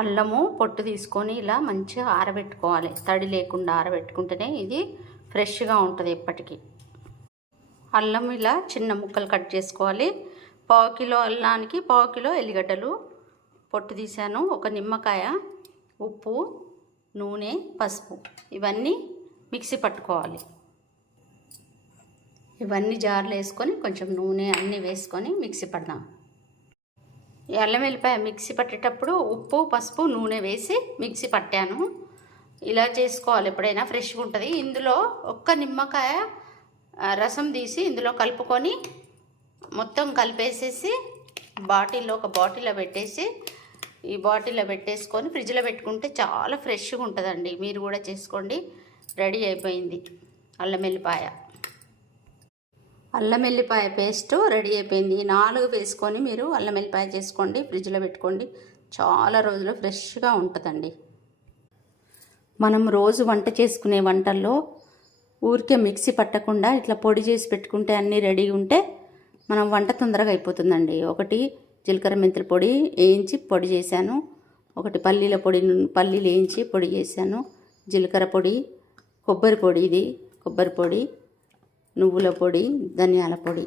అల్లము పొట్టు తీసుకొని ఇలా మంచిగా ఆరబెట్టుకోవాలి. తడి లేకుండా ఆరబెట్టుకుంటేనే ఇది ఫ్రెష్గా ఉంటుంది ఎప్పటికీ. అల్లం ఇలా చిన్న ముక్కలు కట్ చేసుకోవాలి. 1/2 కిలో అల్లానికి 1/2 కిలో ఎల్లిగడ్డలు పొట్టు తీసాను. ఒక నిమ్మకాయ, ఉప్పు, నూనె, పసుపు ఇవన్నీ మిక్సీ పట్టుకోవాలి. ఇవన్నీ జార్లో వేసుకొని కొంచెం నూనె అన్నీ వేసుకొని మిక్సీ పడదాం. ఈ అల్లం వెల్లిపాయ మిక్సీ పట్టేటప్పుడు ఉప్పు, పసుపు, నూనె వేసి మిక్సీ పట్టాను. ఇలా చేసుకోవాలి, ఎప్పుడైనా ఫ్రెష్గా ఉంటుంది. ఇందులో ఒక్క నిమ్మకాయ రసం తీసి ఇందులో కలుపుకొని మొత్తం కలిపేసేసి ఒక బాటిల్లో పెట్టేసి ఈ బాటిల్లో పెట్టేసుకొని ఫ్రిడ్జ్లో పెట్టుకుంటే చాలా ఫ్రెష్గా ఉంటుందండి. మీరు కూడా చేసుకోండి. రెడీ అయిపోయింది అల్లం వెల్లిపాయ పేస్ట్ రెడీ అయిపోయింది. 4 వేసుకొని మీరు అల్లం వెల్లిపాయ చేసుకోండి, ఫ్రిడ్జ్లో పెట్టుకోండి. చాలా రోజులు ఫ్రెష్గా ఉంటుందండి. మనం రోజు వంట చేసుకునే వంటల్లో ఊరికే మిక్సీ పట్టకుండా ఇట్లా పొడి చేసి పెట్టుకుంటే అన్నీ రెడీ ఉంటే మనం వంట తొందరగా అయిపోతుందండి. ఒకటి జీలకర్ర మెంతుల పొడి వేయించి పొడి చేశాను. ఒకటి పల్లీలు వేయించి పొడి చేశాను. జీలకర్ర పొడి, కొబ్బరి పొడి, ఇది కొబ్బరి పొడి, నువ్వుల పొడి, ధనియాల పొడి.